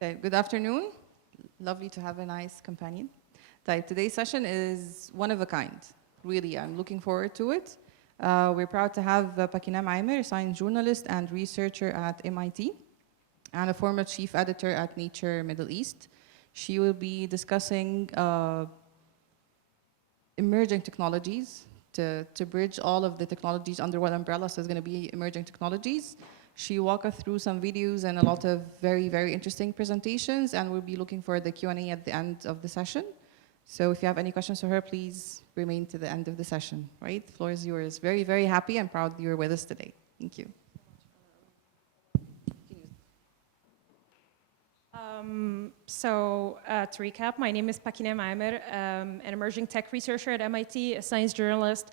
Okay, good afternoon. Lovely to have a nice companion. Today's session is one of a kind. Really, I'm looking forward to it. We're proud to have Pakina Aimer, a science journalist and researcher at MIT, and a former chief editor at Nature Middle East. She will be discussing emerging technologies to bridge all of the technologies under one umbrella, so it's going to be emerging technologies. She walked us through some videos and a lot of very, very interesting presentations, and we'll be looking for the Q&A at the end of the session. So if you have any questions for her, please remain to the end of the session, right? The floor is yours. Very, very happy and proud you're with us today. Thank you. To recap, my name is Pakina Aimer, an emerging tech researcher at MIT, a science journalist,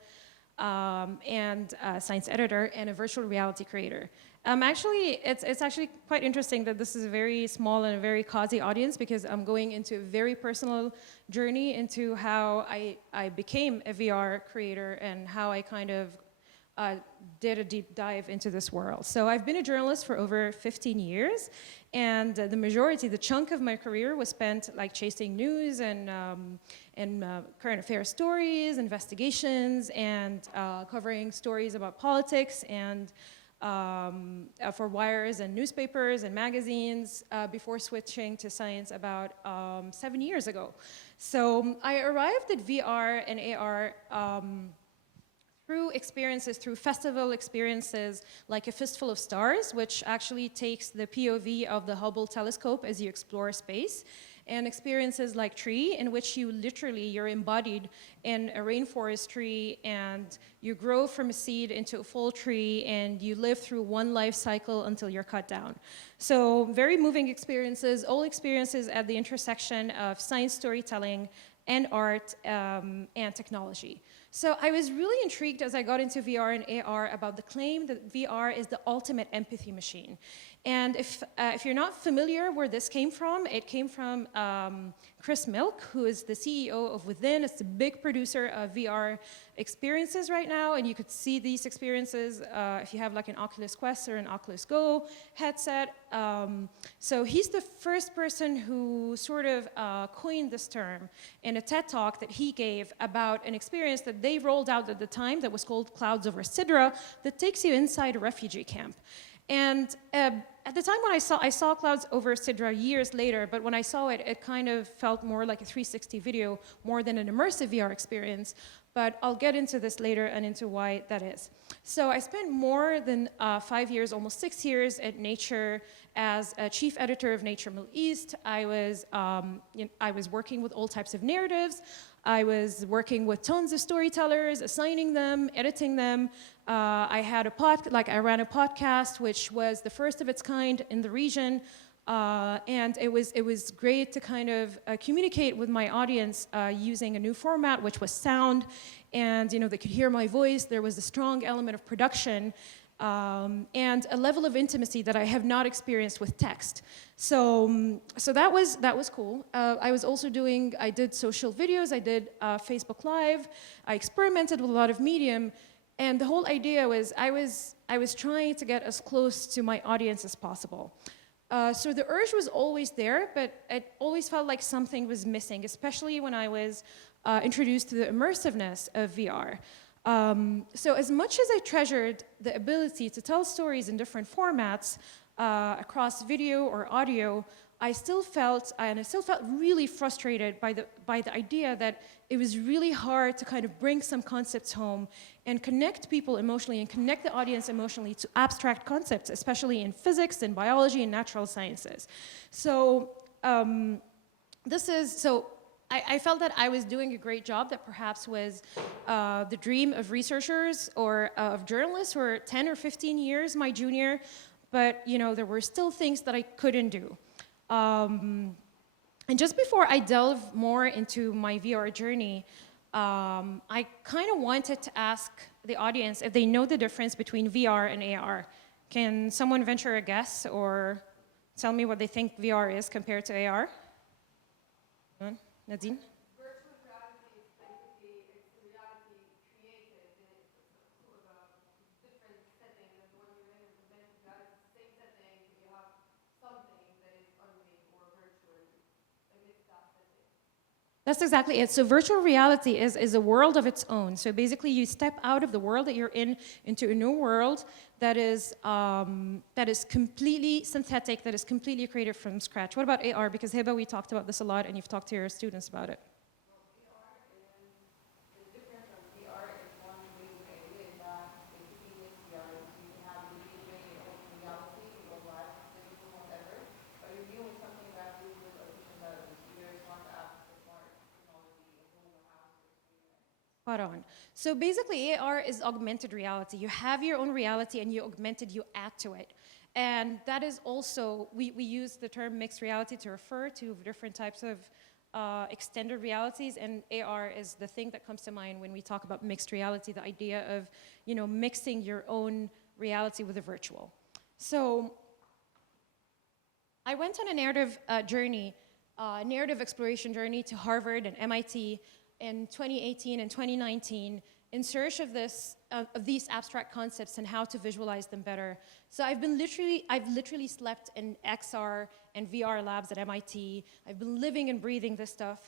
and a science editor, and a virtual reality creator. It's actually quite interesting that this is a very small and a very cozy audience, because I'm going into a very personal journey into how I became a VR creator and how I kind of did a deep dive into this world. So I've been a journalist for over 15 years, and the chunk of my career was spent like chasing news and current affairs stories, investigations, and covering stories about politics and for wires and newspapers and magazines before switching to science about 7 years ago. So I arrived at VR and AR through festival experiences like A Fistful of Stars, which actually takes the POV of the Hubble telescope as you explore space, and experiences like Tree, in which you're embodied in a rainforest tree, and you grow from a seed into a full tree, and you live through one life cycle until you're cut down. So very moving experiences, all experiences at the intersection of science storytelling and art and technology. So I was really intrigued as I got into VR and AR about the claim that VR is the ultimate empathy machine. And if you're not familiar where this came from, it came from Chris Milk, who is the CEO of Within. It's a big producer of VR experiences right now, and you could see these experiences if you have like an Oculus Quest or an Oculus Go headset. So he's the first person who sort of coined this term in a TED Talk that he gave about an experience that they rolled out at the time that was called Clouds over Sidra, that takes you inside a refugee camp. And at the time when I saw Clouds over Sidra years later, but when I saw it, it kind of felt more like a 360 video, more than an immersive VR experience. But I'll get into this later and into why that is. So I spent more than 5 years, almost 6 years at Nature as a chief editor of Nature Middle East. I was working with all types of narratives. I was working with tons of storytellers, assigning them, editing them. I ran a podcast, which was the first of its kind in the region. And it was great to kind of communicate with my audience using a new format, which was sound, and they could hear my voice. There was a strong element of production and a level of intimacy that I have not experienced with text. So that was cool. I did social videos. I did Facebook Live. I experimented with a lot of medium. And the whole idea was I was trying to get as close to my audience as possible. So the urge was always there, but it always felt like something was missing, especially when I was introduced to the immersiveness of VR. So as much as I treasured the ability to tell stories in different formats across video or audio, I still felt really frustrated by the idea that it was really hard to kind of bring some concepts home and connect people emotionally and connect the audience emotionally to abstract concepts, especially in physics and biology and natural sciences. So I felt that I was doing a great job that perhaps was the dream of researchers or of journalists who were 10 or 15 years my junior, but there were still things that I couldn't do. And just before I delve more into my VR journey, I kind of wanted to ask the audience if they know the difference between VR and AR. Can someone venture a guess or tell me what they think VR is compared to AR? Nadine? Virtual reality is basically it's the reality created in sort of a different setting than the one you're in. And augmented reality is the same setting, but you have something that is unreal or That's exactly it. So virtual reality is a world of its own. So basically, you step out of the world that you're in into a new world that is completely synthetic, that is completely created from scratch. What about AR? Because Hiba, we talked about this a lot, and you've talked to your students about it. Spot on. So basically, AR is augmented reality. You have your own reality and you augment it, you add to it. And that is also, we use the term mixed reality to refer to different types of extended realities, and AR is the thing that comes to mind when we talk about mixed reality, the idea of, mixing your own reality with the virtual. So I went on a narrative narrative exploration journey to Harvard and MIT in 2018 and 2019 in search of these abstract concepts and how to visualize them better. So I've literally slept in XR and VR labs at MIT. I've been living and breathing this stuff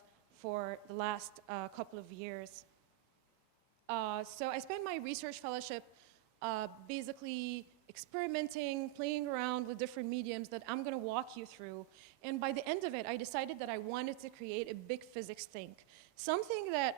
for the last couple of years. So I spent my research fellowship basically experimenting, playing around with different mediums that I'm gonna walk you through. And by the end of it, I decided that I wanted to create a big physics think, something that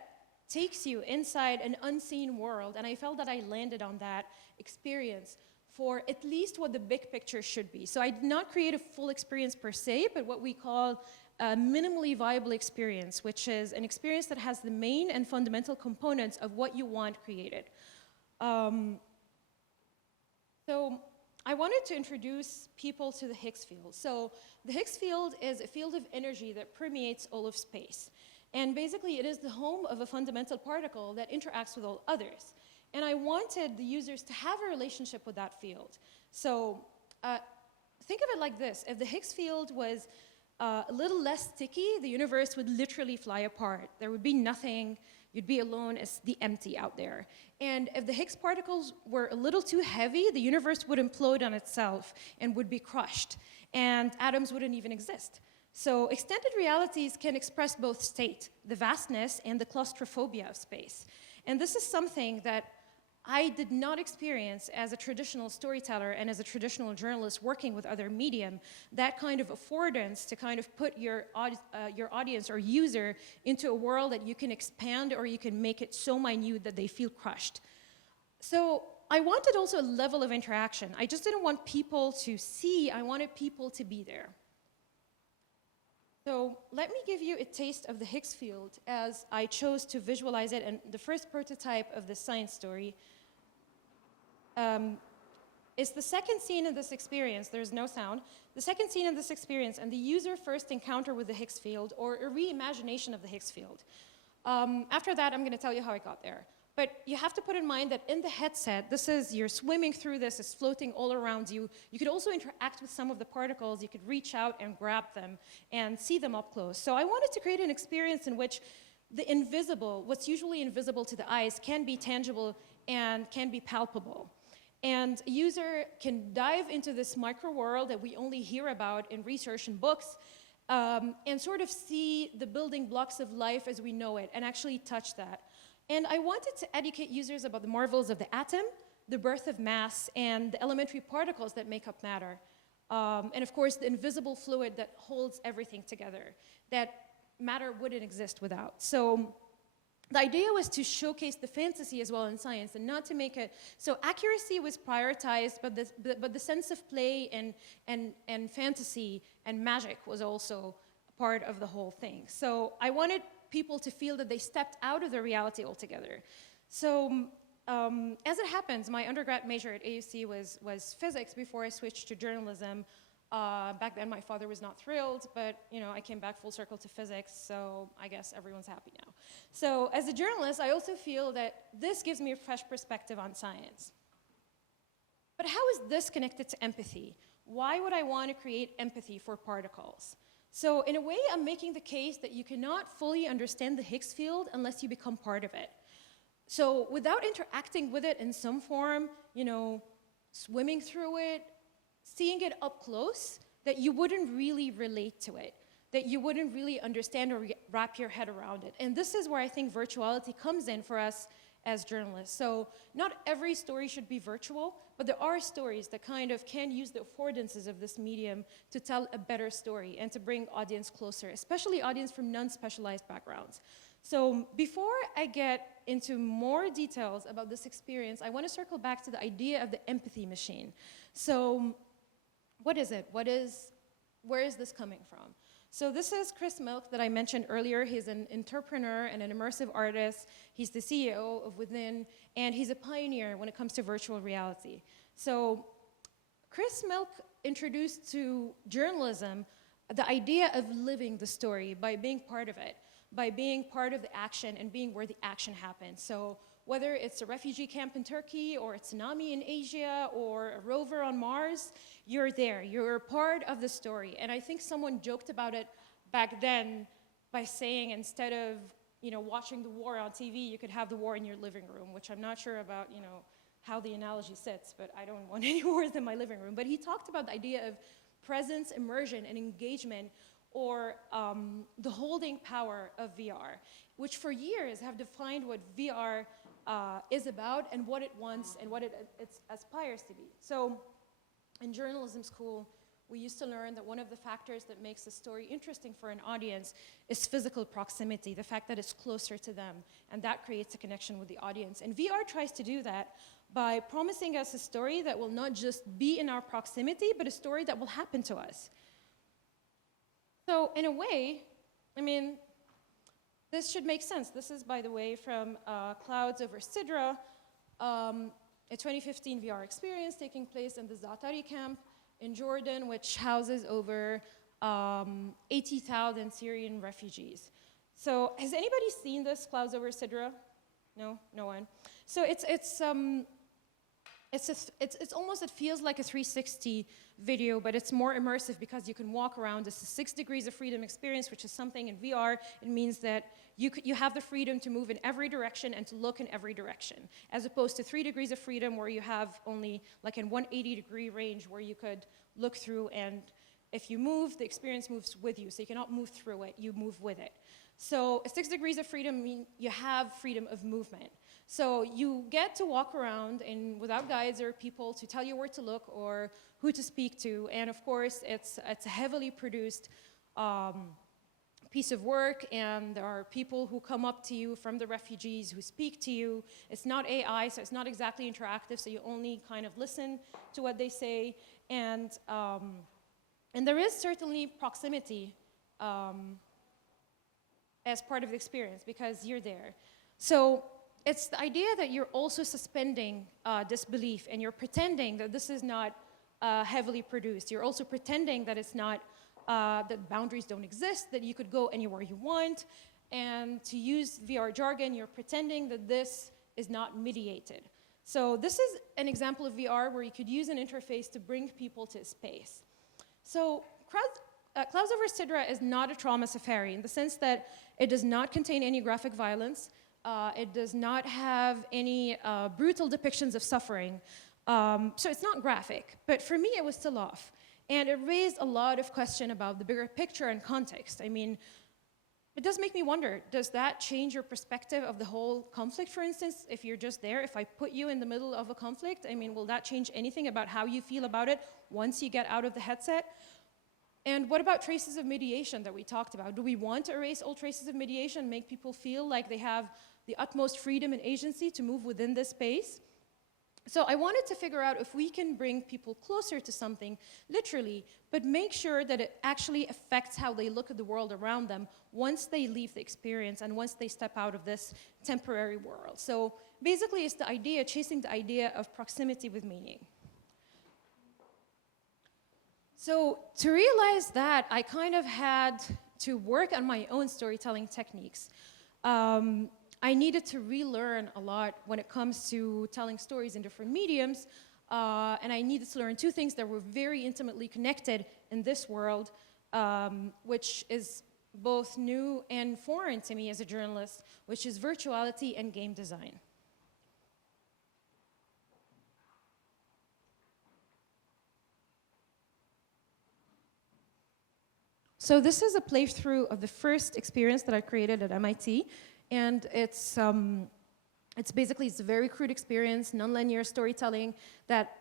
takes you inside an unseen world, and I felt that I landed on that experience for at least what the big picture should be. So I did not create a full experience per se, but what we call a minimally viable experience, which is an experience that has the main and fundamental components of what you want created. So I wanted to introduce people to the Higgs field. So the Higgs field is a field of energy that permeates all of space. And basically, it is the home of a fundamental particle that interacts with all others. And I wanted the users to have a relationship with that field. So think of it like this. If the Higgs field was a little less sticky, the universe would literally fly apart. There would be nothing. You'd be alone as the empty out there. And if the Higgs particles were a little too heavy, the universe would implode on itself and would be crushed. And atoms wouldn't even exist. So extended realities can express both state, the vastness, and the claustrophobia of space. And this is something that I did not experience as a traditional storyteller and as a traditional journalist working with other medium, that kind of affordance to kind of put your audience or user into a world that you can expand or you can make it so minute that they feel crushed. So I wanted also a level of interaction. I just didn't want people to see, I wanted people to be there. So let me give you a taste of the Higgs field as I chose to visualize it, and the first prototype of the science story is the second scene in this experience. There's no sound. The second scene in this experience and the user first encounter with the Higgs field, or a reimagination of the Higgs field. After that, I'm going to tell you how I got there. But you have to put in mind that in the headset, you're swimming through this, it's floating all around you. You could also interact with some of the particles. You could reach out and grab them and see them up close. So I wanted to create an experience in which the invisible, what's usually invisible to the eyes, can be tangible and can be palpable. And a user can dive into this micro world that we only hear about in research and books, and sort of see the building blocks of life as we know it and actually touch that. And I wanted to educate users about the marvels of the atom, the birth of mass, and the elementary particles that make up matter. And of course, the invisible fluid that holds everything together, that matter wouldn't exist without. So the idea was to showcase the fantasy as well in science and not to make it, so accuracy was prioritized, but the sense of play and fantasy and magic was also part of the whole thing. So I wanted people to feel that they stepped out of their reality altogether. So as it happens, my undergrad major at AUC was physics before I switched to journalism. Back then, my father was not thrilled, but I came back full circle to physics, so I guess everyone's happy now. So as a journalist, I also feel that this gives me a fresh perspective on science. But how is this connected to empathy? Why would I want to create empathy for particles? So in a way, I'm making the case that you cannot fully understand the Higgs field unless you become part of it. So without interacting with it in some form, swimming through it, seeing it up close, that you wouldn't really relate to it. that you wouldn't really understand or wrap your head around it. And this is where I think virtuality comes in for us as journalists. So not every story should be virtual, but there are stories that kind of can use the affordances of this medium to tell a better story and to bring audience closer, especially audience from non-specialized backgrounds. So before I get into more details about this experience, I want to circle back to the idea of the empathy machine. So what is it? Where is this coming from? So this is Chris Milk that I mentioned earlier. He's an entrepreneur and an immersive artist. He's the CEO of Within, and he's a pioneer when it comes to virtual reality. So Chris Milk introduced to journalism the idea of living the story by being part of it, by being part of the action and being where the action happens. So whether it's a refugee camp in Turkey or a tsunami in Asia or a rover on Mars, you're there. You're a part of the story. And I think someone joked about it back then by saying instead of watching the war on TV, you could have the war in your living room, which I'm not sure about how the analogy sits, but I don't want any wars in my living room. But he talked about the idea of presence, immersion, and engagement, or the holding power of VR, which for years have defined what VR is about and what it wants and what it aspires to be. So in journalism school, we used to learn that one of the factors that makes a story interesting for an audience is physical proximity, the fact that it's closer to them, and that creates a connection with the audience. And VR tries to do that by promising us a story that will not just be in our proximity, but a story that will happen to us. So in a way, I mean, this should make sense. This is, by the way, from Clouds Over Sidra, a 2015 VR experience taking place in the Zaatari camp in Jordan, which houses over 80,000 Syrian refugees. So has anybody seen this, Clouds Over Sidra? No? No one? So it's almost, it feels like a 360 video, but it's more immersive because you can walk around. It's a 6 degrees of freedom experience, which is something in VR. It means that you have the freedom to move in every direction and to look in every direction, as opposed to 3 degrees of freedom where you have only like in 180-degree range where you could look through, and if you move, the experience moves with you. So you cannot move through it, you move with it. So 6 degrees of freedom means you have freedom of movement. So you get to walk around and without guides or people to tell you where to look or who to speak to. And of course, it's a heavily produced piece of work, and there are people who come up to you from the refugees who speak to you. It's not AI, so it's not exactly interactive, so you only kind of listen to what they say. And there is certainly proximity as part of the experience because you're there. So it's the idea that you're also suspending disbelief and you're pretending that this is not heavily produced. You're also pretending that it's not, that boundaries don't exist, that you could go anywhere you want. And to use VR jargon, you're pretending that this is not mediated. So this is an example of VR where you could use an interface to bring people to space. So Clouds Over Sidra is not a trauma safari in the sense that it does not contain any graphic violence. It does not have any brutal depictions of suffering. So it's not graphic, but for me it was still off. And it raised a lot of question about the bigger picture and context. I mean, it does make me wonder, does that change your perspective of the whole conflict, for instance, if you're just there? If I put you in the middle of a conflict, I mean, will that change anything about how you feel about it once you get out of the headset? And what about traces of mediation that we talked about? Do we want to erase all traces of mediation, make people feel like they have the utmost freedom and agency to move within this space? So I wanted to figure out if we can bring people closer to something, literally, but make sure that it actually affects how they look at the world around them once they leave the experience and once they step out of this temporary world. So basically, it's the idea, chasing the idea of proximity with meaning. So to realize that, I kind of had to work on my own storytelling techniques. I needed to relearn a lot when it comes to telling stories in different mediums, and I needed to learn two things that were very intimately connected in this world, which is both new and foreign to me as a journalist, which is virtuality and game design. So this is a playthrough of the first experience that I created at MIT, and it's basically, it's a very crude experience, nonlinear storytelling that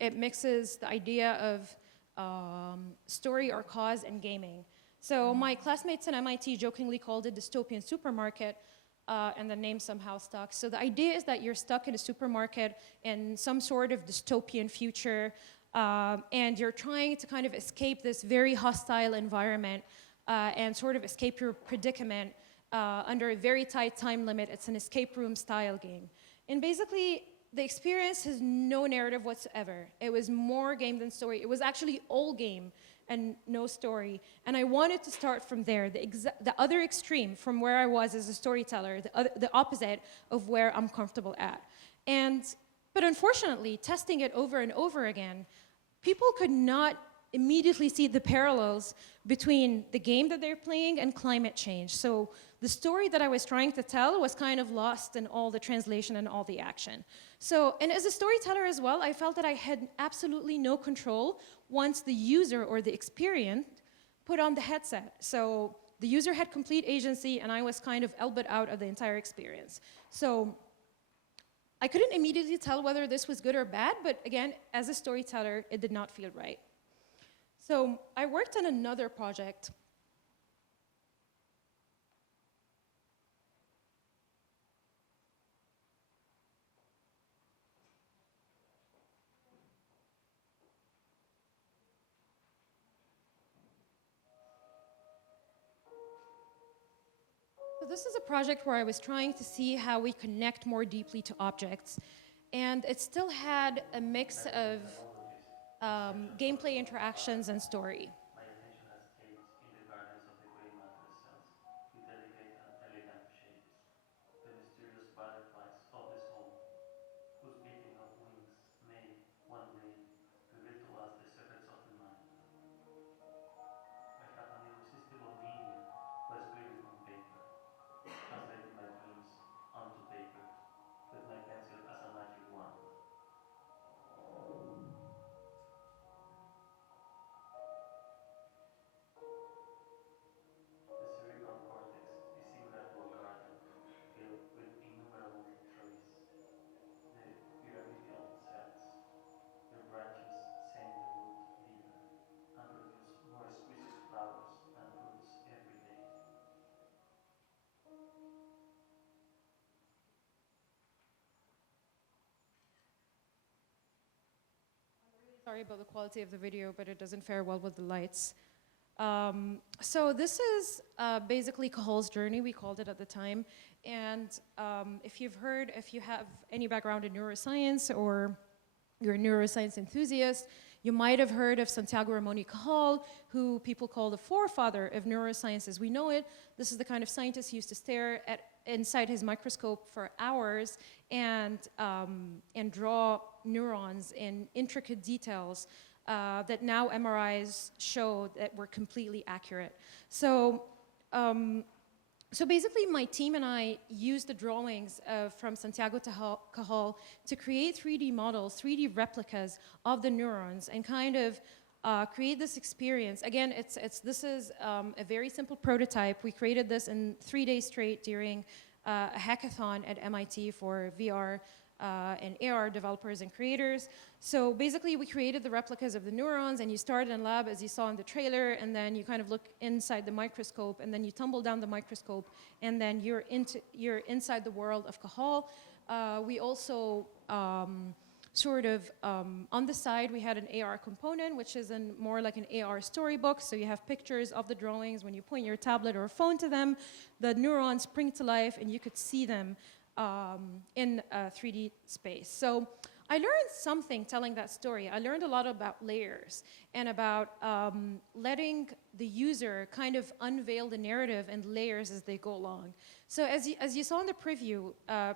it mixes the idea of story or cause and gaming. So my classmates at MIT jokingly called it dystopian supermarket, and the name somehow stuck. So the idea is that you're stuck in a supermarket in some sort of dystopian future, and you're trying to kind of escape this very hostile environment and sort of escape your predicament under a very tight time limit. It's an escape room style game. And basically, the experience has no narrative whatsoever. It was more game than story. It was actually all game and no story. And I wanted to start from there, the other extreme from where I was as a storyteller, the opposite of where I'm comfortable at. But unfortunately, testing it over and over again, people could not immediately see the parallels between the game that they're playing and climate change. So the story that I was trying to tell was kind of lost in all the translation and all the action. So, and as a storyteller as well, I felt that I had absolutely no control once the user or the experient put on the headset. So the user had complete agency and I was kind of elbowed out of the entire experience. So I couldn't immediately tell whether this was good or bad, but again, as a storyteller, it did not feel right. So I worked on another project. So this is a project where I was trying to see how we connect more deeply to objects. And it still had a mix of gameplay interactions and story. My attention has stayed in the gardens of the grey matter cells, with delicate and elegant shapes, the mysterious butterflies of the soul, whose beating of wings may, one day, reveal to us the secrets of the mind. I have an irresistible mania for scribbling on paper, translating my dreams onto paper, with my pencil as a magic wand. The cerebral cortex is similar to a garden filled with innumerable trees. The pyramidal cells, their branches send the root deeper and produce more exquisite flowers and roots every day. Sorry about the quality of the video, but it doesn't fare well with the lights. So this is basically Cahal's journey, we called it at the time. And if you have any background in neuroscience or you're a neuroscience enthusiast, you might have heard of Santiago Ramon y Cajal, who people call the forefather of neuroscience as we know it. This is the kind of scientist who used to stare inside his microscope for hours and draw neurons in intricate details that now MRIs show that were completely accurate. So, so basically, my team and I used the drawings from Santiago Cajal to create 3D models, 3D replicas of the neurons, and kind of create this experience. Again, this is a very simple prototype. We created this in 3 days straight during a hackathon at MIT for VR and AR developers and creators. So basically, we created the replicas of the neurons, and you start in lab, as you saw in the trailer, and then you kind of look inside the microscope, and then you tumble down the microscope, and then you're inside the world of Cajal. We also on the side, we had an AR component, which is more like an AR storybook. So you have pictures of the drawings. When you point your tablet or phone to them, the neurons spring to life, and you could see them in a 3D space. So I learned something telling that story. I learned a lot about layers and about letting the user kind of unveil the narrative and layers as they go along. So as you saw in the preview,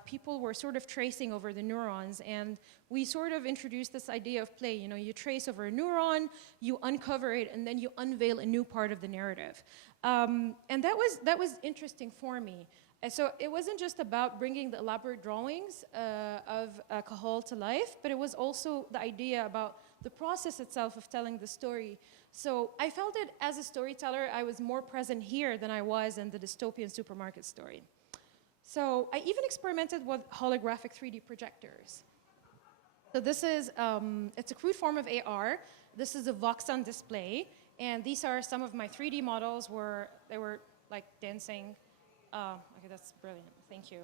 people were sort of tracing over the neurons, and we sort of introduced this idea of play. You know, you trace over a neuron, you uncover it, and then you unveil a new part of the narrative. And that was interesting for me. And so it wasn't just about bringing the elaborate drawings of Cajal to life, but it was also the idea about the process itself of telling the story. So I felt it as a storyteller, I was more present here than I was in the dystopian supermarket story. So I even experimented with holographic 3D projectors. So this is, it's a crude form of AR. This is a Voxon display. And these are some of my 3D models where they were like dancing. Okay, that's brilliant, thank you.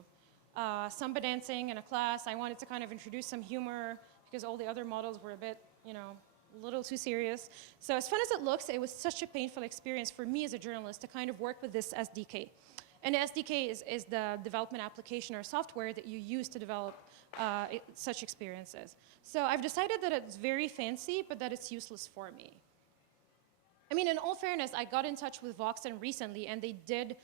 Samba dancing in a class. I wanted to kind of introduce some humor because all the other models were a bit, a little too serious. So as fun as it looks, it was such a painful experience for me as a journalist to kind of work with this SDK. And the SDK is the development application or software that you use to develop such experiences. So I've decided that it's very fancy, but that it's useless for me. I mean, in all fairness, I got in touch with Voxon recently, and they did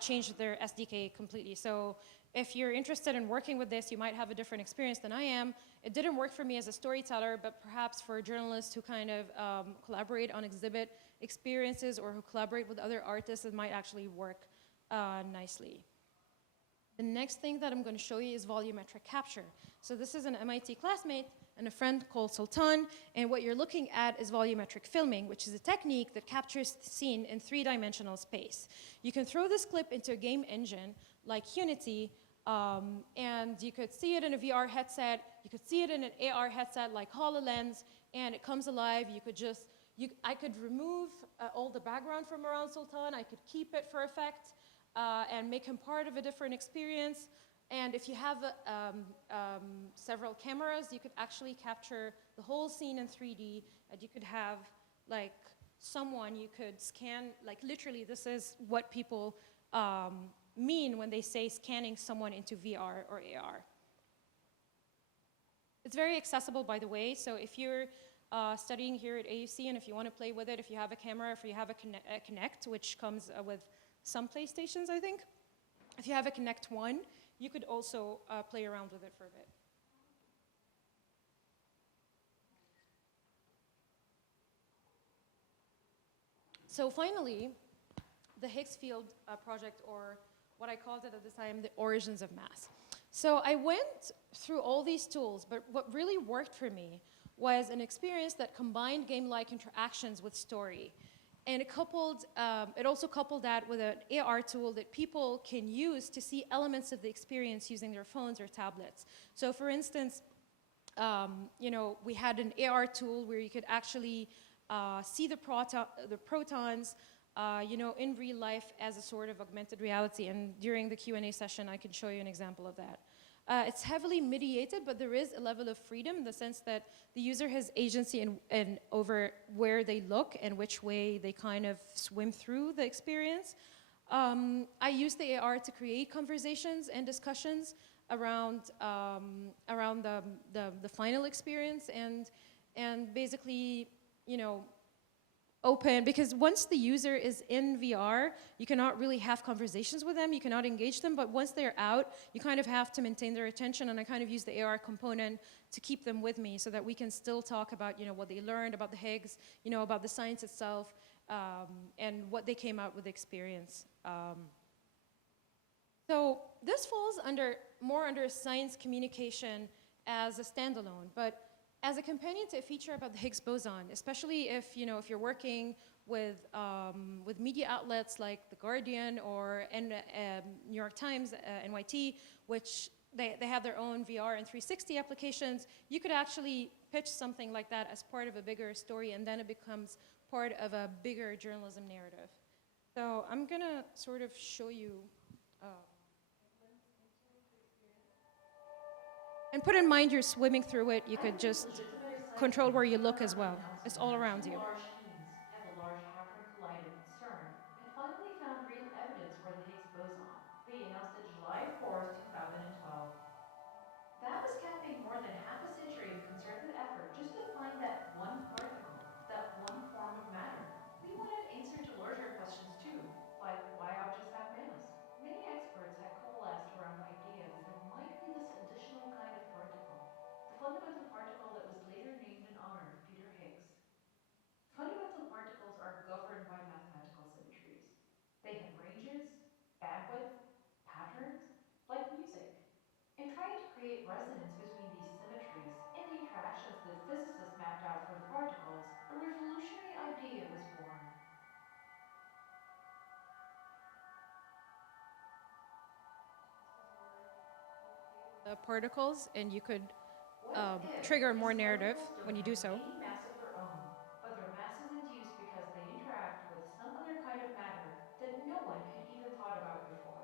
change their SDK completely. So if you're interested in working with this, you might have a different experience than I am. It didn't work for me as a storyteller, but perhaps for journalists who kind of collaborate on exhibit experiences or who collaborate with other artists, it might actually work nicely. The next thing that I'm going to show you is volumetric capture. So this is an MIT classmate and a friend called Sultan, and what you're looking at is volumetric filming, which is a technique that captures the scene in three-dimensional space. You can throw this clip into a game engine like Unity, and you could see it in a VR headset, you could see it in an AR headset like HoloLens, and it comes alive. You could just, I could remove all the background from around Sultan, I could keep it for effect, and make him part of a different experience. And if you have several cameras, you could actually capture the whole scene in 3D, and you could have like someone you could scan, like literally this is what people mean when they say scanning someone into VR or AR. It's very accessible, by the way, so if you're studying here at AUC and if you want to play with it, if you have a camera, if you have a Kinect, which comes with some PlayStations, I think. If you have a Kinect 1, you could also play around with it for a bit. So finally, the Higgs field project, or what I called it at the time, the origins of mass. So I went through all these tools, but what really worked for me was an experience that combined game-like interactions with story. And it also coupled that with an AR tool that people can use to see elements of the experience using their phones or tablets. So for instance, we had an AR tool where you could actually see the protons, in real life as a sort of augmented reality. And during the Q&A session, I can show you an example of that. It's heavily mediated, but there is a level of freedom in the sense that the user has agency in over where they look and which way they kind of swim through the experience. I use the AR to create conversations and discussions around the final experience and basically, open, because once the user is in VR, you cannot really have conversations with them, you cannot engage them, but once they're out, you kind of have to maintain their attention, and I kind of use the AR component to keep them with me so that we can still talk about, what they learned about the Higgs, about the science itself, and what they came out with the experience. So this falls more under science communication as a standalone, but as a companion to a feature about the Higgs boson, especially if you're working with media outlets like The Guardian or New York Times, NYT, which they have their own VR and 360 applications, you could actually pitch something like that as part of a bigger story, and then it becomes part of a bigger journalism narrative. So I'm gonna sort of show you. And put in mind you're swimming through it, you could just Legitimate excitement control where you look after as well. It's announcing all that around two you. large teams, and the Large Hadron Collider at CERN, had finally found real evidence for the Higgs boson. They announced it July 4th, 2012. That was capping more than half a century of concerted effort just to find that one particle, that one form of matter. We wanted answers to larger questions too, like why objects have mass. Many experts had coalesced around the idea that there might be this additional kind of particle, the fundamental particle that was later named in honor of Peter Higgs. Fundamental particles are governed by mathematical symmetries. They have ranges, bandwidth, patterns, like music. In trying to create resonance between these symmetries and the interactions that physicists mapped out for the particles, a revolutionary idea particles, and you could What if trigger more these narrative particles don't when you have do so. any mass of their own, but their mass is induced because they interact with some other kind of matter that no one had even thought about before?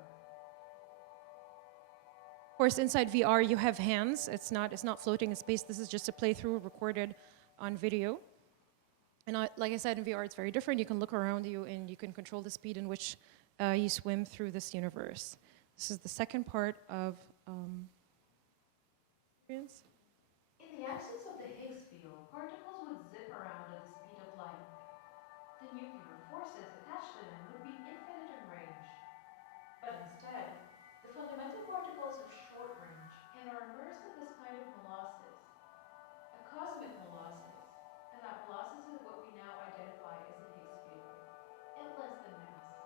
Of course, inside VR, you have hands. It's not floating in space. This is just a playthrough recorded on video. And like I said, in VR, it's very different. You can look around you and you can control the speed in which you swim through this universe. This is the second part of experience. In the absence of the Higgs field, particles would zip around at the speed of light. The nuclear forces attached to them would be infinite in range. But instead, the fundamental particles have short range and are immersed in this kind of molasses, a cosmic molasses. And that molasses is what we now identify as the Higgs field. It lends them mass.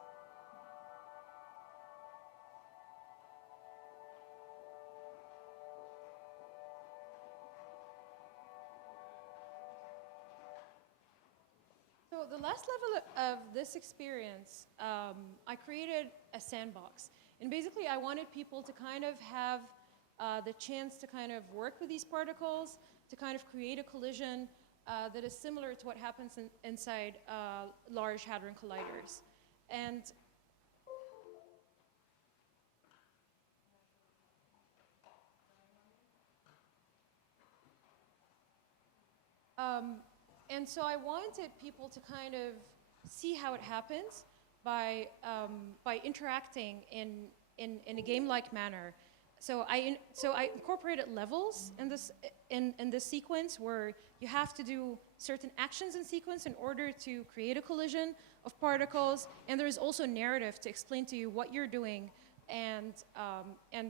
So the last level of this experience, I created a sandbox. And basically, I wanted people to kind of have the chance to kind of work with these particles, to kind of create a collision that is similar to what happens inside Large Hadron Colliders. And and so I wanted people to kind of see how it happens by interacting in a game-like manner. So I incorporated levels in this sequence where you have to do certain actions in sequence in order to create a collision of particles, and there is also narrative to explain to you what you're doing and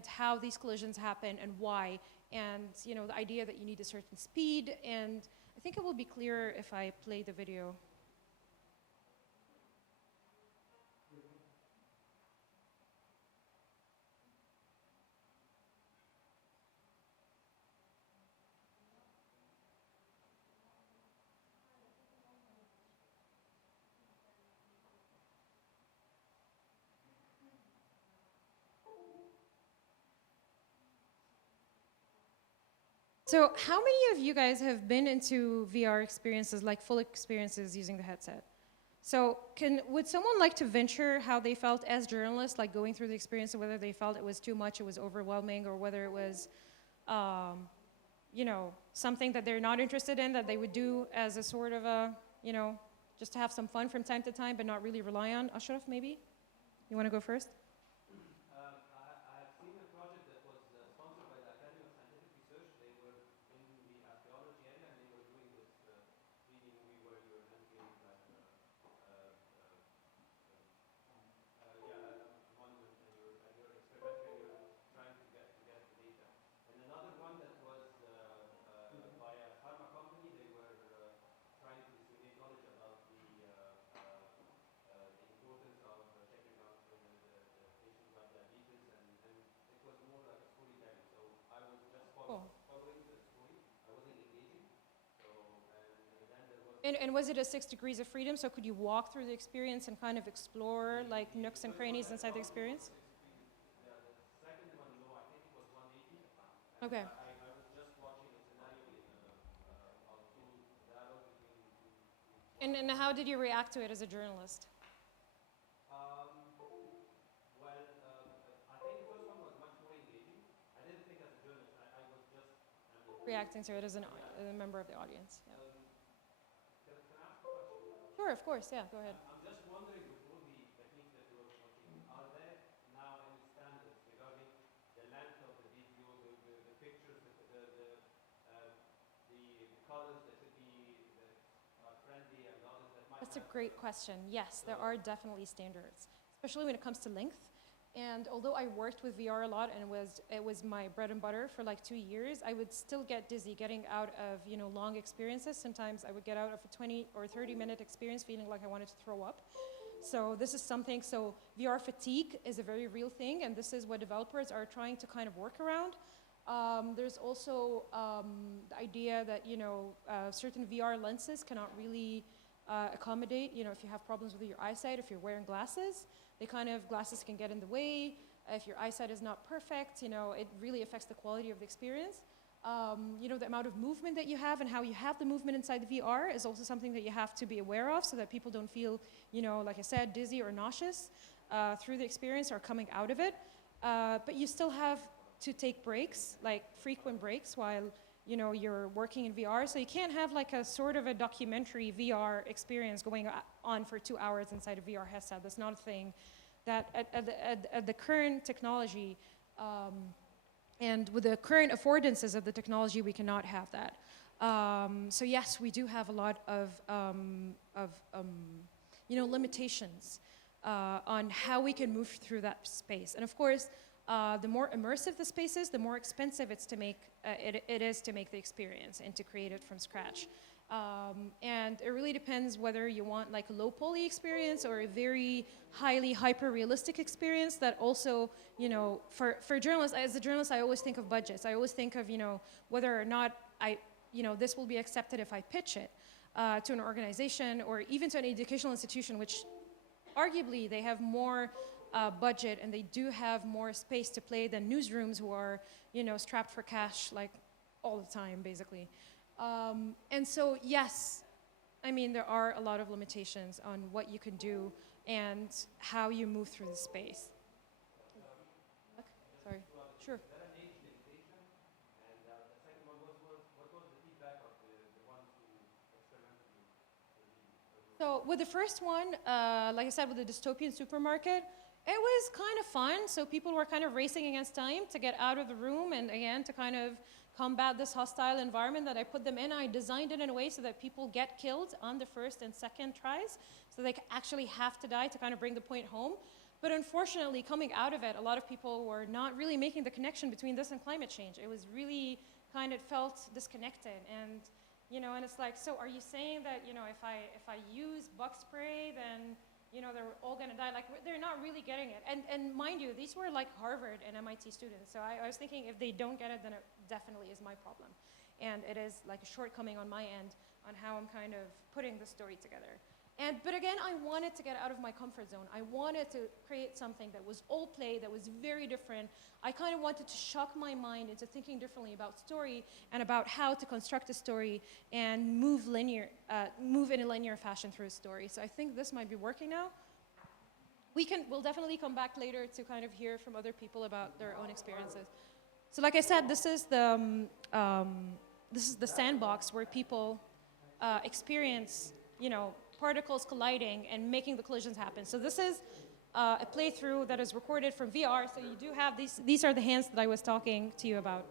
how these collisions happen and why, and the idea that you need a certain speed. And I think it will be clearer if I play the video. So how many of you guys have been into VR experiences, like full experiences using the headset? So would someone like to venture how they felt as journalists, like going through the experience, whether they felt it was too much, it was overwhelming, or whether it was, something that they're not interested in, that they would do as a sort of a, just to have some fun from time to time, but not really rely on? Ashraf, maybe? You want to go first? I have seen a project that was sponsored by the Academy of Scientific Research. They were in the archaeology area, and they were doing this 3D movie where you're entering like a monument, and you're experimenting, and you're trying to get the data. And another one that was by a pharma company. They were trying to disseminate knowledge about the importance of checking out the patients who have diabetes, and it was more like a storytelling. So I was just Cool. following the story. I wasn't engaging. So, and then there was. And was it a 6 degrees of freedom? So could you walk through the experience and kind of explore like nooks and crannies inside the experience? The second one, no, I think it was 180. Okay. I was just watching a scenario of two dialogue between And how did you react to it as a journalist? Well, I think the first one was much more engaging. I didn't think as a journalist. I was just Reacting to it as a member of the audience. Yeah. Can I ask a question? Sure, of course. Yeah, go ahead. I'm just wondering, with all the techniques that you were watching, are there now any standards regarding the length of the video, the pictures, the colors that should be that are friendly, and the others that might That's a have great question. Yes, there are definitely standards, especially when it comes to length. And although I worked with VR a lot and it was my bread and butter for like 2 years, I would still get dizzy getting out of long experiences. Sometimes I would get out of a 20 or 30-minute experience feeling like I wanted to throw up. So this is something. So VR fatigue is a very real thing, and this is what developers are trying to kind of work around. There's also the idea that certain VR lenses cannot really accommodate, if you have problems with your eyesight, if you're wearing glasses, glasses can get in the way. if your eyesight is not perfect, it really affects the quality of the experience. The amount of movement that you have and how you have the movement inside the VR is also something that you have to be aware of so that people don't feel, like I said, dizzy or nauseous through the experience or coming out of it. But you still have to take breaks, like frequent breaks while you're working in VR. So you can't have like a sort of a documentary VR experience going on for 2 hours inside a VR headset. That's not a thing. That at the current technology, and with the current affordances of the technology, we cannot have that. So yes, we do have a lot of limitations on how we can move through that space. And of course, the more immersive the space is, the more expensive it is to make the experience and to create it from scratch. And it really depends whether you want like a low poly experience or a very highly hyper-realistic experience that also, for journalists, as a journalist, I always think of budgets. I always think of, whether or not this will be accepted if I pitch it to an organization or even to an educational institution, which arguably they have more budget and they do have more space to play than newsrooms who are, strapped for cash like all the time, basically. And so, yes, there are a lot of limitations on what you can do and how you move through the space. Sorry, sure. Is that an age limitation? And the second one was what was the feedback of the ones who experimented with the So with the first one, like I said, with the dystopian supermarket, it was kind of fun. So people were kind of racing against time to get out of the room and again to kind of combat this hostile environment that I put them in. I designed it in a way so that people get killed on the first and second tries, so they actually have to die to kind of bring the point home. But unfortunately, coming out of it, a lot of people were not really making the connection between this and climate change. It was really kind of felt disconnected. And and it's like, so are you saying that, if I use bug spray, then, they're all gonna die? Like, they're not really getting it. And mind you, these were like Harvard and MIT students. So I was thinking if they don't get it, then it definitely is my problem. And it is like a shortcoming on my end on how I'm kind of putting the story together. But again, I wanted to get out of my comfort zone. I wanted to create something that was all play, that was very different. I kind of wanted to shock my mind into thinking differently about story and about how to construct a story and move in a linear fashion through a story. So I think this might be working now. We'll definitely come back later to kind of hear from other people about their own experiences. So like I said, this is the sandbox where people experience, particles colliding and making the collisions happen. So this is a playthrough that is recorded from VR. So you do have these are the hands that I was talking to you about.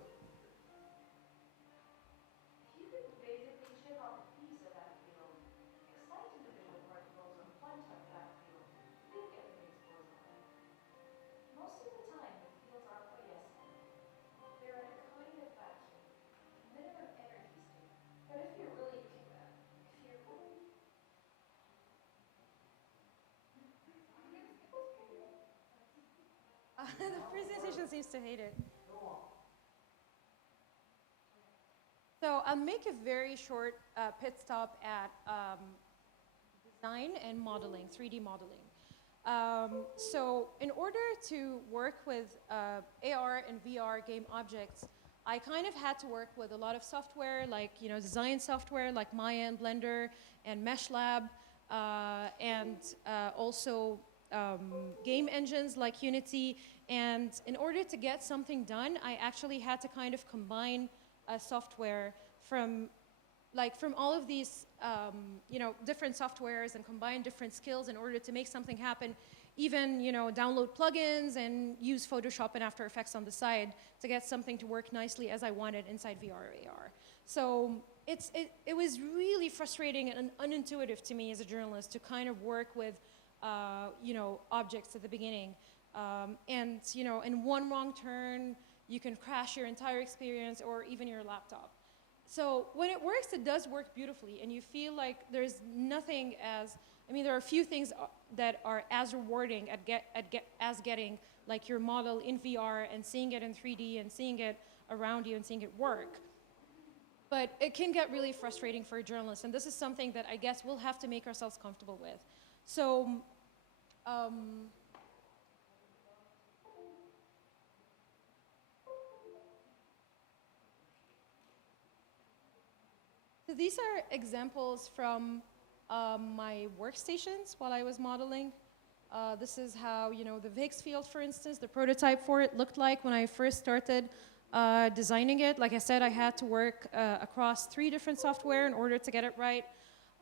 If you could basically chip off a piece of that field, excite individual particles on one tip of that field, you'd get the Higgs boson. Most of the time, the fields are quiescent. They're in a kind of vacuum, minimum energy state. But if you're really The presentation seems to hate it. So I'll make a very short pit stop at design and modeling, 3D modeling. So in order to work with AR and VR game objects, I kind of had to work with a lot of software, like design software like Maya and Blender and MeshLab, and also game engines like Unity. And in order to get something done, I actually had to kind of combine software from all of these different softwares and combine different skills in order to make something happen. Even download plugins and use Photoshop and After Effects on the side to get something to work nicely as I wanted inside VR or AR. So it was really frustrating and unintuitive to me as a journalist to kind of work with objects at the beginning. And in one wrong turn, you can crash your entire experience or even your laptop. So when it works, it does work beautifully, and you feel like there's nothing there are a few things that are as rewarding as getting like your model in VR and seeing it in 3D and seeing it around you and seeing it work. But it can get really frustrating for a journalist, and this is something that I guess we'll have to make ourselves comfortable with. So So these are examples from my workstations while I was modeling. This is how, the Higgs field, for instance, the prototype for it looked like when I first started designing it. Like I said, I had to work across 3 different software in order to get it right.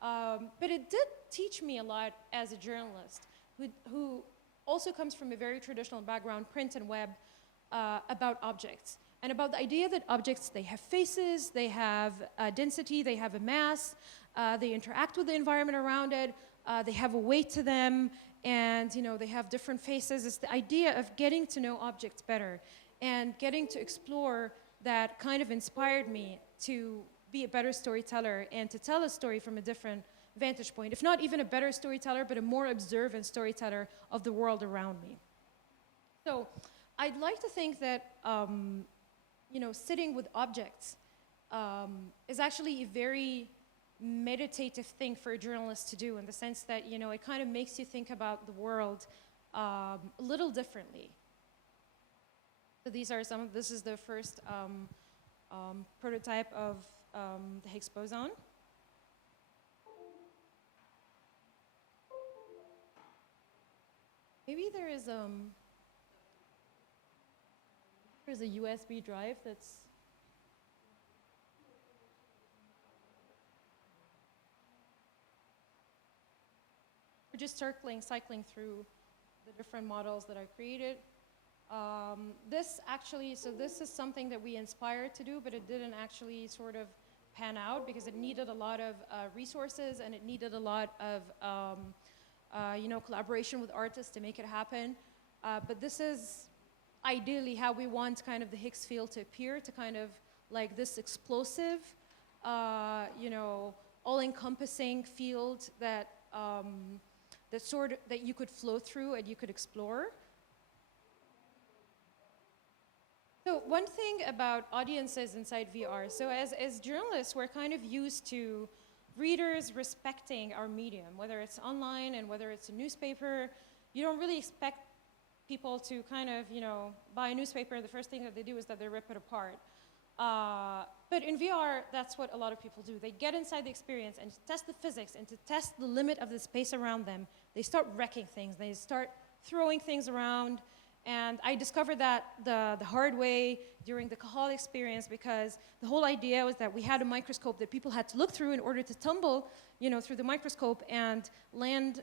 But it did teach me a lot as a journalist who also comes from a very traditional background, print and web, about objects. And about the idea that objects, they have faces, they have density, they have a mass, they interact with the environment around it, they have a weight to them, and they have different faces. It's the idea of getting to know objects better and getting to explore that kind of inspired me to be a better storyteller and to tell a story from a different vantage point. If not even a better storyteller, but a more observant storyteller of the world around me. So I'd like to think that sitting with objects is actually a very meditative thing for a journalist to do, in the sense that it kind of makes you think about the world a little differently. So this is the first prototype of the Higgs boson. Maybe there's a USB drive that's. We're just cycling through the different models that I created. This is something that we inspired to do, but it didn't actually sort of pan out because it needed a lot of resources and it needed a lot of collaboration with artists to make it happen. But this is ideally how we want kind of the Higgs field to appear, to kind of like this explosive, all-encompassing field that that you could flow through and you could explore. So one thing about audiences inside VR, so as journalists, we're kind of used to readers respecting our medium, whether it's online and whether it's a newspaper. You don't really expect people to kind of, buy a newspaper and the first thing that they do is that they rip it apart. But in VR, that's what a lot of people do. They get inside the experience and to test the physics and to test the limit of the space around them. They start wrecking things. They start throwing things around. And I discovered that the hard way during the Cahal experience, because the whole idea was that we had a microscope that people had to look through in order to tumble, through the microscope and land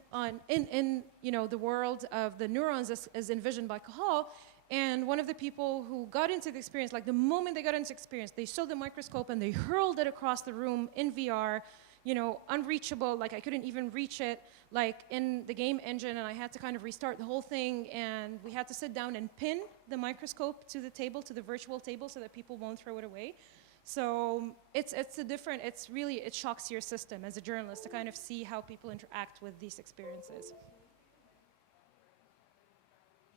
in the world of the neurons as envisioned by Cahal. And one of the people who got into the experience, like the moment they got into the experience, they saw the microscope and they hurled it across the room in VR, unreachable, like I couldn't even reach it, like in the game engine, and I had to kind of restart the whole thing, and we had to sit down and pin the microscope to the table, to the virtual table, so that people won't throw it away. So it shocks your system as a journalist to kind of see how people interact with these experiences.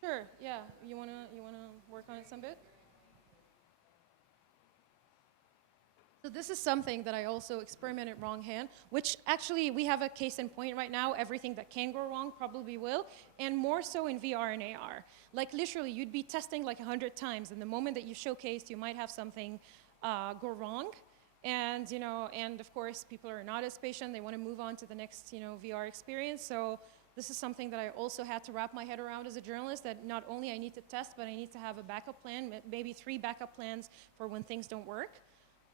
Sure, yeah. You wanna work on it some bit? So this is something that I also experimented wronghand, which actually we have a case in point right now. Everything that can go wrong probably will, and more so in VR and AR. Like literally, you'd be testing like 100 times, and the moment that you showcased, you might have something go wrong. And and of course, people are not as patient. They want to move on to the next VR experience. So this is something that I also had to wrap my head around as a journalist, that not only I need to test, but I need to have a backup plan, maybe 3 backup plans for when things don't work.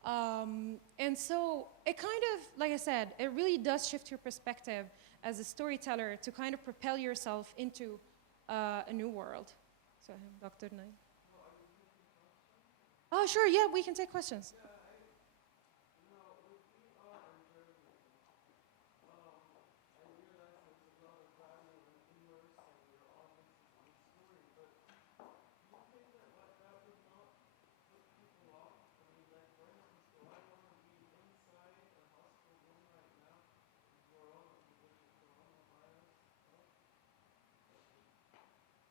And so it kind of, like I said, it really does shift your perspective as a storyteller to kind of propel yourself into a new world. So, Dr. Nay. Oh, sure, yeah, we can take questions.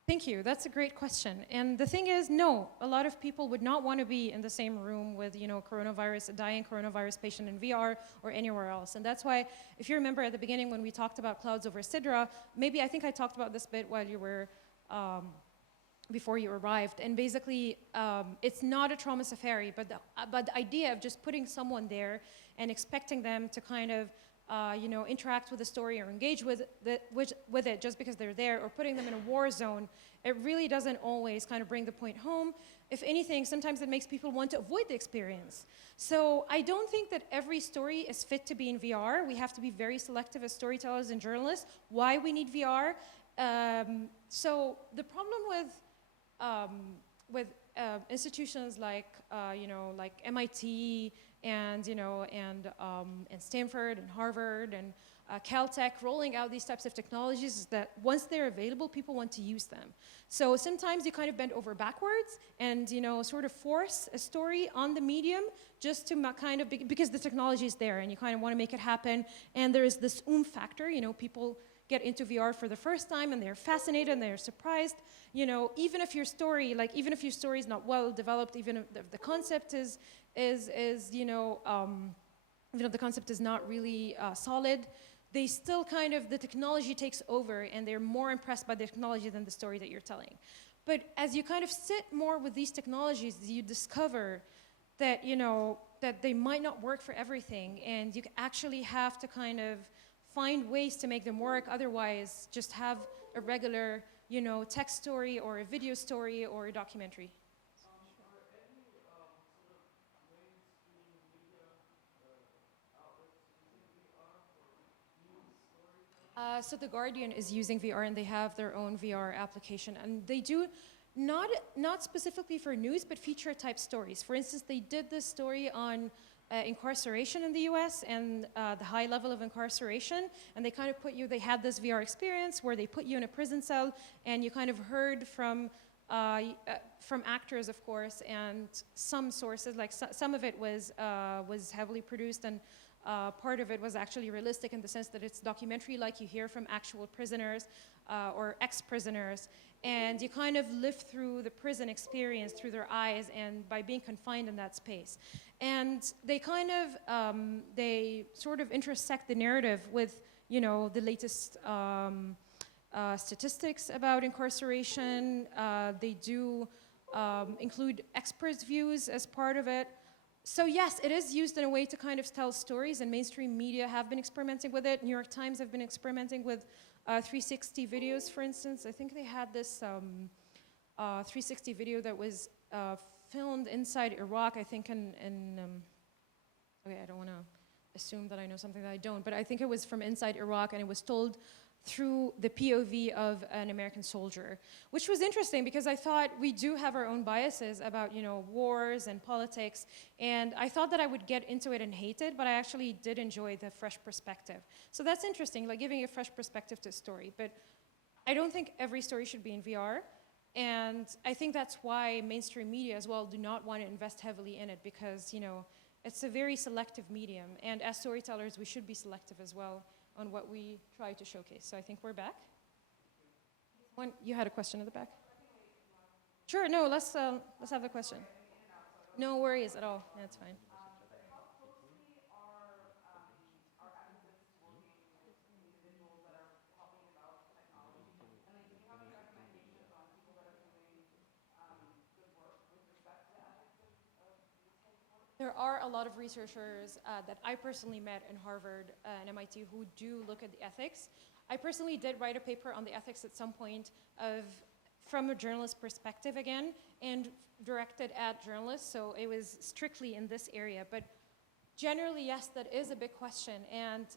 Thank you. That's a great question. And the thing is, no, a lot of people would not want to be in the same room with, a dying coronavirus patient in VR or anywhere else. And that's why, if you remember at the beginning when we talked about clouds over Sidra, maybe I think I talked about this bit while you were before you arrived. And basically, it's not a trauma safari, but the idea of just putting someone there and expecting them to kind of interact with the story or engage with it just because they're there, or putting them in a war zone, it really doesn't always kind of bring the point home. If anything, sometimes it makes people want to avoid the experience. So I don't think that every story is fit to be in VR. We have to be very selective as storytellers and journalists why we need VR. So the problem with institutions like like MIT and Stanford and Harvard and Caltech rolling out these types of technologies is that once they're available, people want to use them. So sometimes you kind of bend over backwards and sort of force a story on the medium just to kind of because the technology is there and you kind of want to make it happen. And there is this factor. People get into VR for the first time and they're fascinated and they're surprised. Even if your story is not well developed, even if the concept is the concept is not really solid, they still the technology takes over and they're more impressed by the technology than the story that you're telling. But as you kind of sit more with these technologies, you discover that, that they might not work for everything, and you actually have to kind of find ways to make them work. Otherwise, just have a regular, text story or a video story or a documentary. Are any sort of mainstream media outlets using VR for news storytelling? So The Guardian is using VR, and they have their own VR application, and they do not specifically for news, but feature type stories. For instance, they did this story on incarceration in the US and the high level of incarceration, and they kind of they had this VR experience where they put you in a prison cell and you kind of heard from actors, of course, and some sources, like some of it was heavily produced, and part of it was actually realistic in the sense that it's documentary, like you hear from actual prisoners or ex-prisoners, and you kind of live through the prison experience through their eyes and by being confined in that space. And they kind of, they sort of intersect the narrative with, the latest statistics about incarceration. They do include experts' views as part of it. So yes, it is used in a way to kind of tell stories, and mainstream media have been experimenting with it. New York Times have been experimenting with 360 videos, for instance. I think they had this 360 video that was filmed inside Iraq, I think okay, I don't want to assume that I know something that I don't, but I think it was from inside Iraq, and it was told through the POV of an American soldier, which was interesting because I thought we do have our own biases about, wars and politics, and I thought that I would get into it and hate it, but I actually did enjoy the fresh perspective. So that's interesting, like giving a fresh perspective to a story, but I don't think every story should be in VR, and I think that's why mainstream media as well do not want to invest heavily in it, because, it's a very selective medium, and as storytellers, we should be selective as well on what we try to showcase. So I think we're back. You had a question at the back? Sure, no, let's have the question. No worries at all, that's fine. How closely are ethicists working with individuals that are helping develop the technology? And like, do you have any recommendations on people that are doing good work with respect to the ethics of this type of work? There are a lot of researchers that I personally met in Harvard and MIT who do look at the ethics. I personally did write a paper on the ethics at some point from a journalist perspective again, and directed at journalists, so it was strictly in this area. But generally, yes, that is a big question, and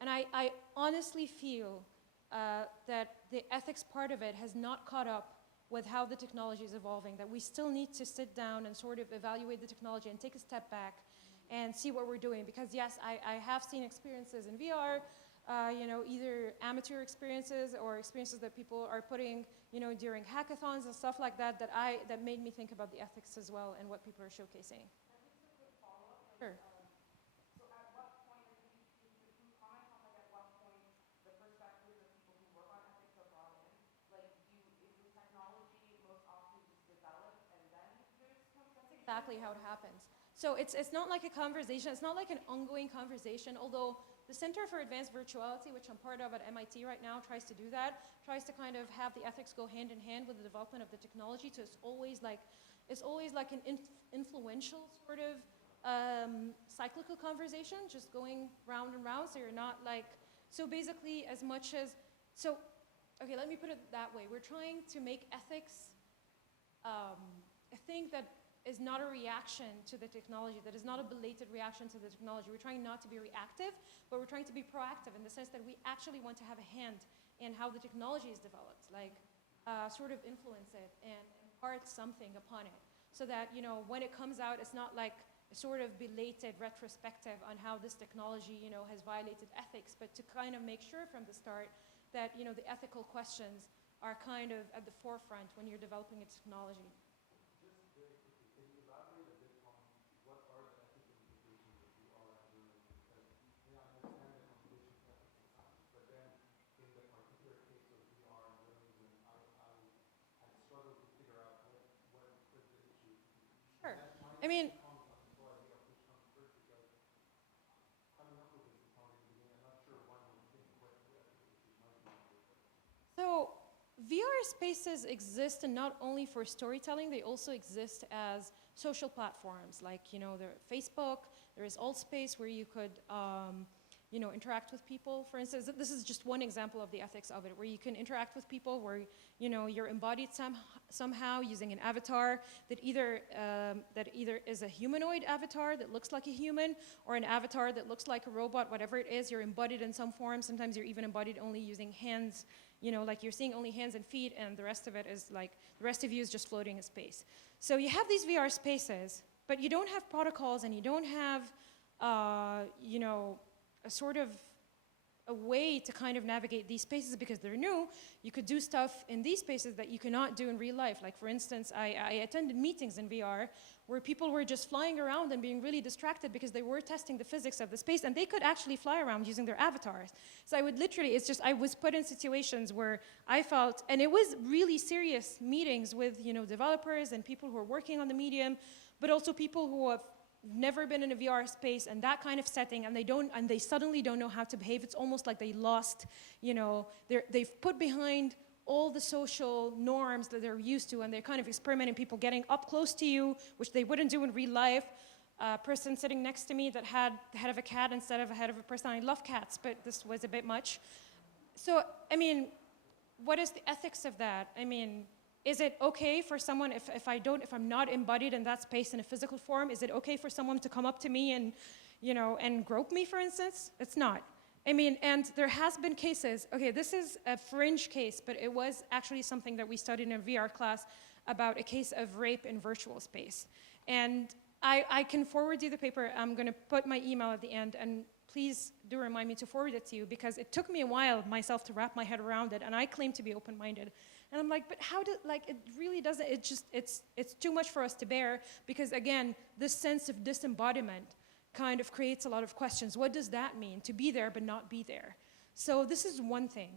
I honestly feel that the ethics part of it has not caught up with how the technology is evolving, that we still need to sit down and sort of evaluate the technology and take a step back and see what we're doing. Because yes, I have seen experiences in VR, either amateur experiences or experiences that people are putting, during hackathons and stuff like that, that made me think about the ethics as well and what people are showcasing. Just a quick follow-up. Sure. So at what point, like, can you comment on like at what point the perspectives of people who work on ethics are brought in? Like, is the technology most often just developed and then there's consultation? Exactly how it happens. So it's not like a conversation, it's not like an ongoing conversation, although The Center for Advanced Virtuality, which I'm part of at MIT right now, tries to do that, tries to kind of have the ethics go hand in hand with the development of the technology. So it's always like an influential sort of cyclical conversation, just going round and round. So you're not like, so basically as much as, so, okay, let me put it that way. We're trying to make ethics a thing that is not a reaction to the technology, that is not a belated reaction to the technology. We're trying not to be reactive, but we're trying to be proactive in the sense that we actually want to have a hand in how the technology is developed, like sort of influence it and impart something upon it. So that, you know, when it comes out, it's not like a sort of belated retrospective on how this technology, you know, has violated ethics, but to kind of make sure from the start that, you know, the ethical questions are kind of at the forefront when you're developing a technology. Just very quickly, can you elaborate a bit on what are the ethical implications of VR and journalism? Because, you know, I understand the connotations of ethics and science, but then in the particular case of VR and journalism, I struggle to figure out what is the issue. Sure. That I mean, comes on the far idea of which comes first, because coming up with this technology in the beginning, I'm not sure one would think what the ethical issues might be on this. so VR spaces exist, and not only for storytelling, they also exist as social platforms. Like, you know, there Facebook, there is Altspace where you could, you know, interact with people. For instance, this is just one example of the ethics of it, where you can interact with people, where, you know, you're embodied somehow using an avatar that either is a humanoid avatar that looks like a human, or an avatar that looks like a robot. Whatever it is, you're embodied in some form. Sometimes you're even embodied only using hands. You know, like you're seeing only hands and feet, and the rest of it is like, the rest of you is just floating in space. So you have these VR spaces, but you don't have protocols, and you don't have, you know, a sort of a way to kind of navigate these spaces because they're new. You could do stuff in these spaces that you cannot do in real life. Like, for instance, I attended meetings in VR where people were just flying around and being really distracted because they were testing the physics of the space, and they could actually fly around using their avatars. So I would literally, it's just, I was put in situations where I felt, and it was really serious meetings with, you know, developers and people who are working on the medium, but also people who have never been in a VR space and that kind of setting, and they suddenly don't know how to behave. It's almost like they lost, you know, they've put behind all the social norms that they're used to, and they're kind of experimenting, people getting up close to you, which they wouldn't do in real life. A person sitting next to me that had the head of a cat instead of a head of a person. I love cats, but this was a bit much. So, I mean, what is the ethics of that? I mean, is it okay for someone, if I'm not embodied in that space in a physical form, is it okay for someone to come up to me and, you know, and grope me, for instance? It's not. I mean, and there has been cases, okay, this is a fringe case, but it was actually something that we studied in a VR class about a case of rape in virtual space. And I can forward you the paper. I'm going to put my email at the end, and please do remind me to forward it to you, because it took me a while myself to wrap my head around it, and I claim to be open-minded. And I'm like, but how like, it really doesn't, it's too much for us to bear, because again, this sense of disembodiment kind of creates a lot of questions. What does that mean, to be there but not be there? So this is one thing.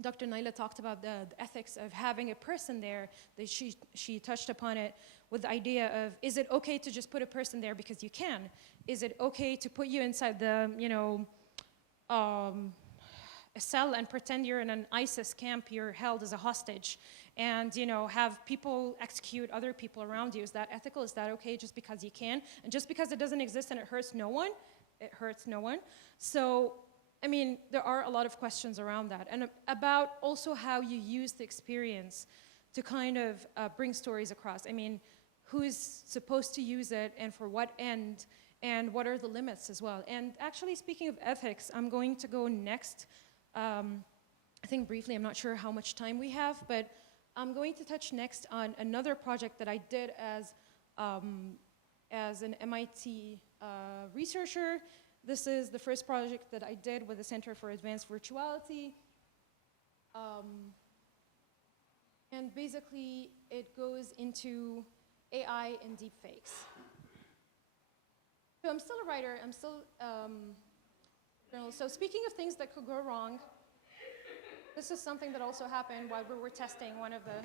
Dr. Naila talked about the ethics of having a person there. That she touched upon it with the idea of, is it okay to just put a person there because you can? Is it okay to put you inside the, you know, a cell and pretend you're in an ISIS camp, you're held as a hostage, and, you know, have people execute other people around you? Is that ethical? Is that okay just because you can? And just because it doesn't exist and it hurts no one, it hurts no one. So, I mean, there are a lot of questions around that, and about also how you use the experience to kind of bring stories across. I mean, who is supposed to use it and for what end, and what are the limits as well? And actually, speaking of ethics, I'm going to go next. I think briefly, I'm not sure how much time we have, but I'm going to touch next on another project that I did as an MIT researcher. This is the first project that I did with the Center for Advanced Virtuality. And basically, it goes into AI and deepfakes. So I'm still a writer, I'm still journalist. So speaking of things that could go wrong, this is something that also happened while we were testing one of the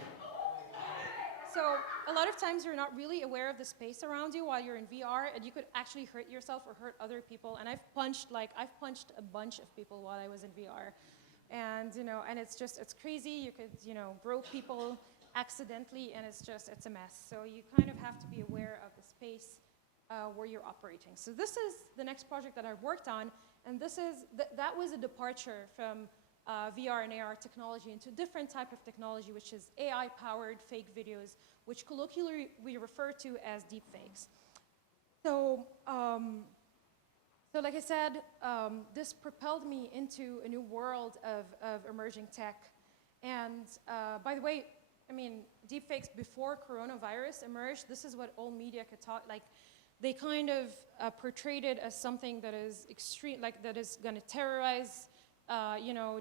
So a lot of times you're not really aware of the space around you while you're in VR, and you could actually hurt yourself or hurt other people. And I've punched a bunch of people while I was in VR, and and it's crazy. You could broke people accidentally, and it's a mess. So you kind of have to be aware of the space where you're operating. So this is the next project that I worked on, and that was a departure from VR and AR technology into a different type of technology, which is AI-powered fake videos, which colloquially we refer to as deepfakes. So, like I said, this propelled me into a new world of emerging tech. And by the way, I mean, deepfakes before coronavirus emerged, this is what all media could talk, like, they kind of portrayed it as something that is extreme, like that is going to terrorize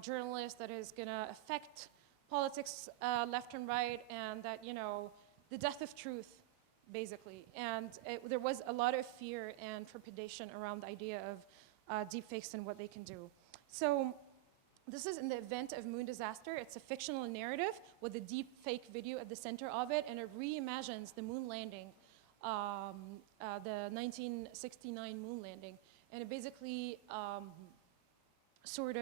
journalists, that is going to affect politics left and right, and that, the death of truth, basically. And there was a lot of fear and trepidation around the idea of deepfakes and what they can do. So this is in the event of moon disaster. It's a fictional narrative with a deepfake video at the center of it, and it reimagines the moon landing, the 1969 moon landing. And it basically sorry,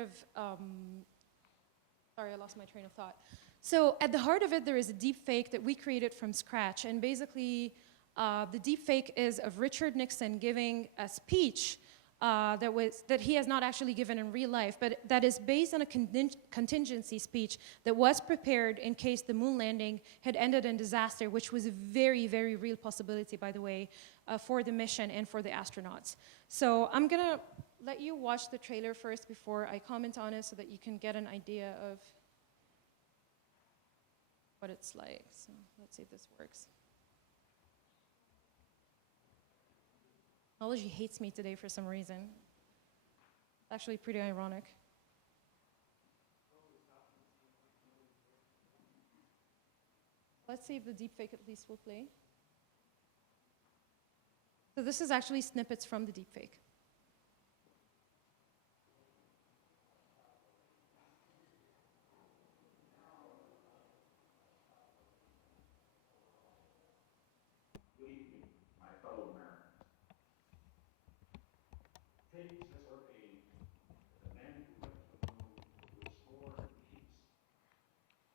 I lost my train of thought. So at the heart of it, there is a deep fake that we created from scratch. And basically, the deep fake is of Richard Nixon giving a speech that he has not actually given in real life, but that is based on a contingency speech that was prepared in case the moon landing had ended in disaster, which was a very, very real possibility, by the way, for the mission and for the astronauts. So I'm going to let you watch the trailer first before I comment on it so that you can get an idea of what it's like. So let's see if this works. Technology hates me today for some reason. It's actually pretty ironic. Let's see if the deepfake at least will play. So this is actually snippets from the deepfake. Good evening, my fellow Americans. Tapes has ordained that the men who went to the moon to explore in peace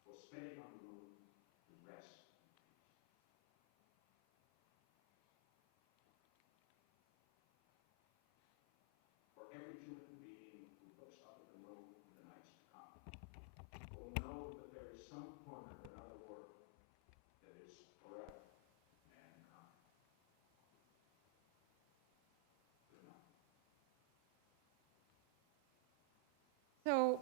will stay on the moon to rest in peace. For every human being who looks up at the moon in the nights to come will know that there is some corner of another world that is forever mankind. Good night. So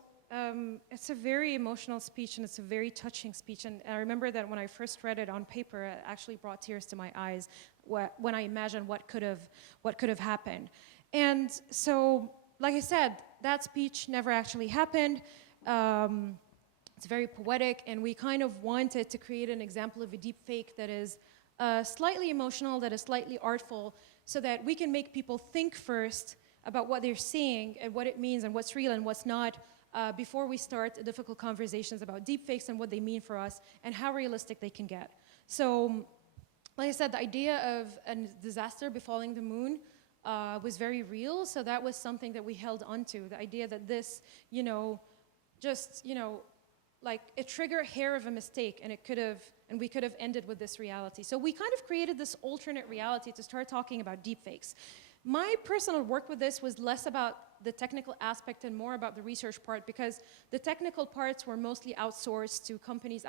it's a very emotional speech, and it's a very touching speech. And I remember that when I first read it on paper, it actually brought tears to my eyes when I imagined what could have happened. And so, like I said, that speech never actually happened. It's very poetic, and we kind of wanted to create an example of a deep fake that is slightly emotional, that is slightly artful, so that we can make people think first about what they're seeing and what it means and what's real and what's not before we start difficult conversations about deepfakes and what they mean for us and how realistic they can get. So, like I said, the idea of a disaster befalling the moon was very real, so that was something that we held onto. The idea that this, like a trigger hair of a mistake, and we could have ended with this reality. So we kind of created this alternate reality to start talking about deepfakes. My personal work with this was less about the technical aspect and more about the research part, because the technical parts were mostly outsourced to companies